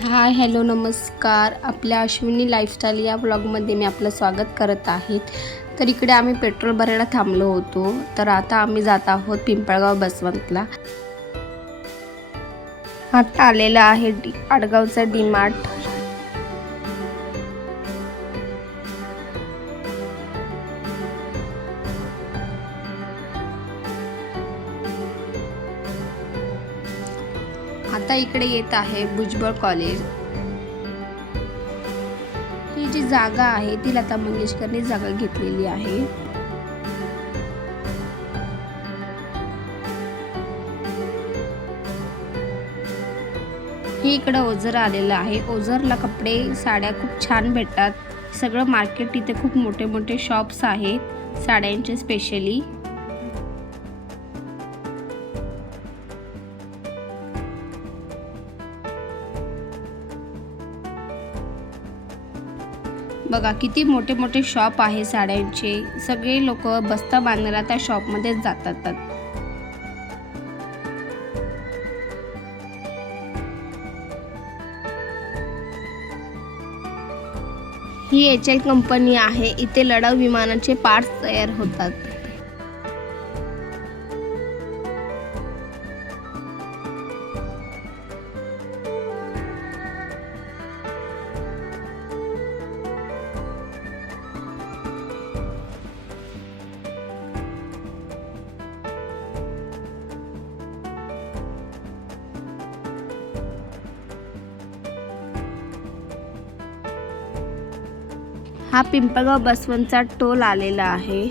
Hi hello नमस्कार. आपल्या Ashwini lifestyle या ब्लॉगमध्ये मी आपलं स्वागत करत आहे. तर इकडे आम्ही पेट्रोल भरायला थांबलो होतो. तर आता आम्ही जात आहोत पिंपळगाव बसवंतला. आता आलेला आहे आडगावचा डीमार्ट. आता इकडे येत आहे भुजबळ कॉलेज. ही जी जागा आहे ती लता मंगेशकरने जागा घेतलेली आहे. ही इकडे ओझर आलेलं आहे. ओझरला कपडे साड्या खूप छान भेटतात. सगळं मार्केट इथे खूप मोठे मोठे शॉप्स आहेत साड्यांचे स्पेशली. बघा किती मोठे मोठे शॉप आहे साड्यांचे. सगळे लोक बस्ता बांधायला त्या शॉपमध्ये जातात. ही HL कंपनी आहे. इथे लढाऊ विमानाचे पार्ट्स तयार होतात. हा पिंपळगाव बसवंतचा टोल आलेला आहे.